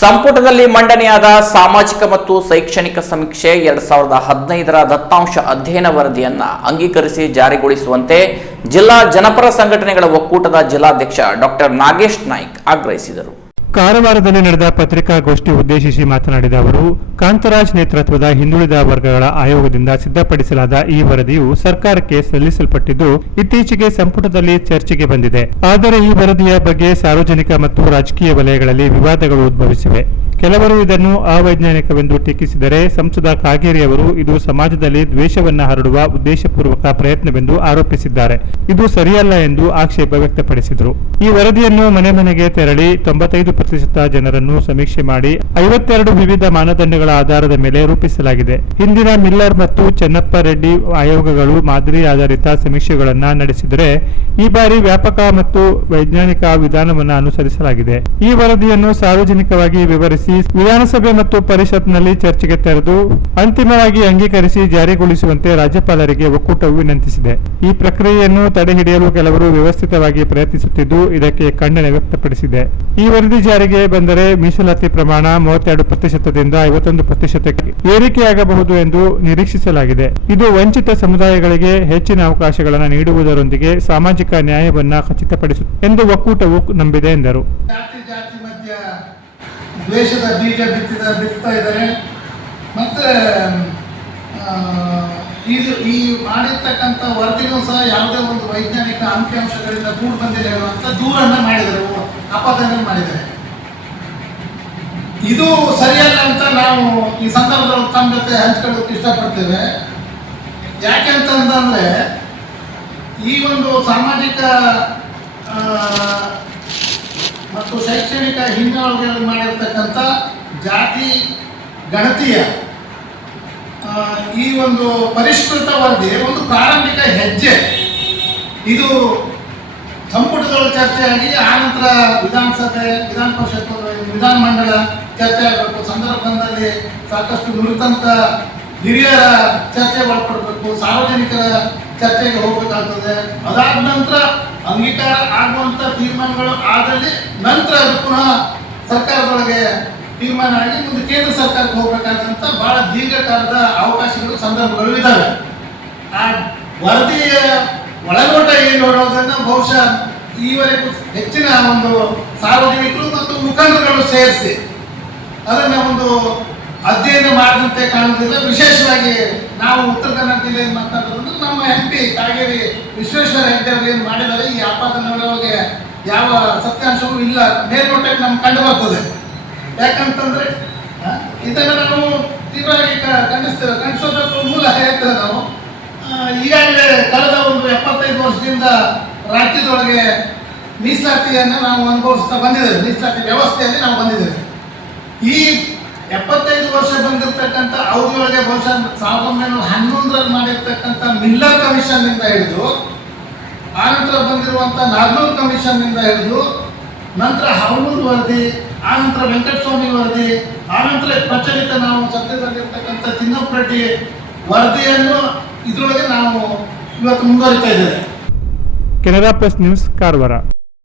ಸಂಪುಟದಲ್ಲಿ ಮಂಡನೆಯಾದ ಸಾಮಾಜಿಕ ಮತ್ತು ಶೈಕ್ಷಣಿಕ ಸಮೀಕ್ಷೆ ಎರಡ್ ಸಾವಿರದ ಹದಿನೈದರ ದತ್ತಾಂಶ ಅಧ್ಯಯನ ವರದಿಯನ್ನ ಅಂಗೀಕರಿಸಿ ಜಾರಿಗೊಳಿಸುವಂತೆ ಜಿಲ್ಲಾ ಜನಪರ ಸಂಘಟನೆಗಳ ಒಕ್ಕೂಟದ ಜಿಲ್ಲಾಧ್ಯಕ್ಷ ಡಾಕ್ಟರ್ ನಾಗೇಶ್ ನಾಯ್ಕ್ ಆಗ್ರಹಿಸಿದರು. ಕಾರವಾರದಲ್ಲಿ ನಡೆದ ಪತ್ರಿಕಾಗೋಷ್ಠಿ ಉದ್ದೇಶಿಸಿ ಮಾತನಾಡಿದ ಅವರು, ಕಾಂತರಾಜ್ ನೇತೃತ್ವದ ಹಿಂದುಳಿದ ವರ್ಗಗಳ ಆಯೋಗದಿಂದ ಸಿದ್ಧಪಡಿಸಲಾದ ಈ ವರದಿಯು ಸರ್ಕಾರಕ್ಕೆ ಸಲ್ಲಿಸಲ್ಪಟ್ಟಿದ್ದು, ಇತ್ತೀಚೆಗೆ ಸಂಪುಟದಲ್ಲಿ ಚರ್ಚೆಗೆ ಬಂದಿದೆ. ಆದರೆ ಈ ವರದಿಯ ಬಗ್ಗೆ ಸಾರ್ವಜನಿಕ ಮತ್ತು ರಾಜಕೀಯ ವಲಯಗಳಲ್ಲಿ ವಿವಾದಗಳು ಉದ್ಭವಿಸಿವೆ. ಕೆಲವರು ಇದನ್ನು ಅವೈಜ್ಞಾನಿಕವೆಂದು ಟೀಕಿಸಿದರೆ ಸಂಸದ ಕಾಗೇರಿ ಅವರು ಇದು ಸಮಾಜದಲ್ಲಿ ದ್ವೇಷವನ್ನು ಹರಡುವ ಉದ್ದೇಶಪೂರ್ವಕ ಪ್ರಯತ್ನವೆಂದು ಆರೋಪಿಸಿದ್ದಾರೆ. ಇದು ಸರಿಯಲ್ಲ ಎಂದು ಆಕ್ಷೇಪ ವ್ಯಕ್ತಪಡಿಸಿದರು. ಈ ವರದಿಯನ್ನು ಮನೆ ಮನೆಗೆ ತೆರಳಿ ತೊಂಬತ್ತೈದು ಪ್ರತಿಶತ ಜನರನ್ನು ಸಮೀಕ್ಷೆ ಮಾಡಿ ಐವತ್ತೆರಡು ವಿವಿಧ ಮಾನದಂಡಗಳ ಆಧಾರದ ಮೇಲೆ ರೂಪಿಸಲಾಗಿದೆ. ಹಿಂದಿನ ಮಿಲ್ಲರ್ ಮತ್ತು ಚೆನ್ನಪ್ಪ ರೆಡ್ಡಿ ಆಯೋಗಗಳು ಮಾದರಿ ಆಧಾರಿತ ಸಮೀಕ್ಷೆಗಳನ್ನು ನಡೆಸಿದರೆ ಈ ಬಾರಿ ವ್ಯಾಪಕ ಮತ್ತು ವೈಜ್ಞಾನಿಕ ವಿಧಾನವನ್ನು ಅನುಸರಿಸಲಾಗಿದೆ. ಈ ವರದಿಯನ್ನು ಸಾರ್ವಜನಿಕವಾಗಿ ವಿವರಿಸಿ ವಿಧಾನಸಭೆ ಮತ್ತು ಪರಿಷತ್ನಲ್ಲಿ ಚರ್ಚೆಗೆ ತೆರೆದು ಅಂತಿಮವಾಗಿ ಅಂಗೀಕರಿಸಿ ಜಾರಿಗೊಳಿಸುವಂತೆ ರಾಜ್ಯಪಾಲರಿಗೆ ಒಕ್ಕೂಟವು ವಿನಂತಿಸಿದೆ. ಈ ಪ್ರಕ್ರಿಯೆಯನ್ನು ತಡೆಹಿಡಿಯಲು ಕೆಲವರು ವ್ಯವಸ್ಥಿತವಾಗಿ ಪ್ರಯತ್ನಿಸುತ್ತಿದ್ದು ಇದಕ್ಕೆ ಖಂಡನೆ ವ್ಯಕ್ತಪಡಿಸಿದೆ. ಈ ವರದಿ ಜಾರಿಗೆ ಬಂದರೆ ಮೀಸಲಾತಿ ಪ್ರಮಾಣ ಮೂವತ್ತೆರಡು ಪ್ರತಿಶತದಿಂದ ಐವತ್ತೊಂದು ಪ್ರತಿಶತಕ್ಕೆ ಏರಿಕೆಯಾಗಬಹುದು ಎಂದು ನಿರೀಕ್ಷಿಸಲಾಗಿದೆ. ಇದು ವಂಚಿತ ಸಮುದಾಯಗಳಿಗೆ ಹೆಚ್ಚಿನ ಅವಕಾಶಗಳನ್ನು ನೀಡುವುದರೊಂದಿಗೆ ಸಾಮಾಜಿಕ ನ್ಯಾಯವನ್ನ ಖಚಿತಪಡಿಸುತ್ತದೆ ಎಂದು ಒಕ್ಕೂಟವು ನಂಬಿದೆ ಎಂದರು. ದ್ವೇಷದ ಬೀಜ ಬಿತ್ತಿದ ಬಿತ್ತಾ ಇದ್ದಾರೆ. ಮತ್ತೆ ಇದು ಈ ಮಾಡಿರ್ತಕ್ಕಂಥ ವರದಿಗೂ ಸಹ ಯಾವುದೇ ಒಂದು ವೈಜ್ಞಾನಿಕ ಅಂಕಿಅಂಶಗಳಿಂದ ಕೂಡಿ ಬಂದಿದೆ ಅಂತ ದೂರನ್ನ ಮಾಡಿದರು ಅಪಾದನೆ ಮಾಡಿದ್ದಾರೆ. ಇದು ಸರಿಯಲ್ಲ ಅಂತ ನಾವು ಈ ಸಂದರ್ಭದಲ್ಲಿ ತಮ್ಮ ಜೊತೆ ಹಂಚ್ಕೊಳ್ಳೋಕೆ ಇಷ್ಟಪಡ್ತೇವೆ. ಯಾಕೆ ಅಂತಂದ್ರೆ ಈ ಒಂದು ಸಾಮಾಜಿಕ ಮತ್ತು ಶೈಕ್ಷಣಿಕ ಹಿನ್ನೆಲೆಯಲ್ಲಿ ಮಾಡಿರ್ತಕ್ಕಂಥ ಜಾತಿ ಗಣತಿಯ ಈ ಒಂದು ಪರಿಷ್ಕೃತ ವರದಿ, ಒಂದು ಪ್ರಾರಂಭಿಕ ಹೆಜ್ಜೆ. ಇದು ಸಂಪುಟದೊಳಗೆ ಚರ್ಚೆಯಾಗಿ ಆನಂತರ ವಿಧಾನಸಭೆ, ವಿಧಾನ ಪರಿಷತ್, ವಿಧಾನ ಮಂಡಲ ಚರ್ಚೆ ಆಗಬೇಕು ಸಂದರ್ಭದಲ್ಲಿ ಸಾಕಷ್ಟು ನುರಿತಂತ ಹಿರಿಯರ ಚರ್ಚೆ ಒಳಪಡಬೇಕು. ಸಾರ್ವಜನಿಕರ ಚರ್ಚೆಗೆ ಹೋಗಬೇಕಾಗ್ತದೆ. ಅದಾದ ನಂತರ ಅಂಗೀಕಾರ ಆಗುವಂತ ತೀರ್ಮಾನಗಳು ಆದಲ್ಲಿ ನಂತರ ಅದು ಪುನಃ ಸರ್ಕಾರದೊಳಗೆ ತೀರ್ಮಾನ ಆಗಿ ಮುಂದೆ ಕೇಂದ್ರ ಸರ್ಕಾರಕ್ಕೆ ಹೋಗ್ಬೇಕಾದಂತ ಬಹಳ ದೀರ್ಘಕಾಲದ ಅವಕಾಶಗಳು, ಸಂದರ್ಭಗಳು ಇದ್ದಾವೆ. ಆ ವರದಿಯ ಒಳನೋಟ ಏನು ಅನ್ನೋದನ್ನ ಬಹುಶಃ ಈವರೆಗೂ ಹೆಚ್ಚಿನ ಒಂದು ಸಾರ್ವಜನಿಕರು ಮತ್ತು ಮುಖಂಡರುಗಳು ಸೇರಿಸಿ ಅದನ್ನ ಒಂದು ಅಧ್ಯಯನ ಮಾಡಿದಂತೆ ಕಾಣುವುದಿಲ್ಲ. ವಿಶೇಷವಾಗಿ ನಾವು ಉತ್ತರ ಕನ್ನಡ ಜಿಲ್ಲೆಯಲ್ಲಿ ಮಾತಾಡೋದು ನಮ್ಮ ಎಂ ಪಿ ಕಾಗೇರಿ ವಿಶ್ವೇಶ್ವರ ಹೆಗ್ಡೆ ಏನು ಮಾಡಿದ್ದಾರೆ, ಈ ಆಪಾದನೆಗಳಿಗೆ ಯಾವ ಸತ್ಯಾಂಶವೂ ಇಲ್ಲ. ಮೇಲ್ನೋಟಕ್ಕೆ ನಮ್ಗೆ ಕಂಡು ಬರ್ತದೆ. ಯಾಕಂತಂದ್ರೆ ಇದನ್ನು ನಾವು ತೀವ್ರವಾಗಿ ಖಂಡಿಸ್ತೇವೆ. ಖಂಡಿಸೋದಕ್ಕೂ ಮೂಲ ಹೇಳ್ತೇವೆ ನಾವು ಈಗಾಗಲೇ ಕಳೆದ ಒಂದು ಎಪ್ಪತ್ತೈದು ವರ್ಷದಿಂದ ರಾಜ್ಯದೊಳಗೆ ಮೀಸಲಾತಿಯನ್ನು ನಾವು ಅನುಭವಿಸ್ತಾ ಬಂದಿದ್ದೇವೆ. ಮೀಸಲಾತಿ ವ್ಯವಸ್ಥೆಯಲ್ಲಿ ನಾವು ಬಂದಿದ್ದೇವೆ. ಈ ಎಪ್ಪತ್ತೈದು ವರ್ಷ ಬಂದಿರತಕ್ಕಂಥ ಅವಧಿಯೊಳಗೆ ಬಹುಶಃ ಸಾವಿರದ ಒಂಬೈನೂರ ಹನ್ನೊಂದರಲ್ಲಿ ಮಾಡಿರ್ತಕ್ಕಂಥ ಮಿಲ್ಲರ್ ಕಮಿಷನ್ ಇಂದ ಹಿಡಿದು, ಆನಂತರ ಬಂದಿರುವಂಥ ನಾರ್ನೂರ್ ಕಮಿಷನ್ ಇಂದ ಹಿಡಿದು, ನಂತರ ಹರಮೂರ್ ವರದಿ, ಆನಂತರ ವೆಂಕಟಸ್ವಾಮಿ ವರದಿ, ಆನಂತರ ಪ್ರಚಲಿತ ನಾವು ಸತ್ಯದಲ್ಲಿರ್ತಕ್ಕಂಥ ಚಿನ್ನಪ್ಪ ವರದಿಯನ್ನು ಇದರೊಳಗೆ ನಾವು ಇವತ್ತು ಮುಂದುವರಿತಾ ಇದ್ದೇವೆ. Canara plus news Karwar.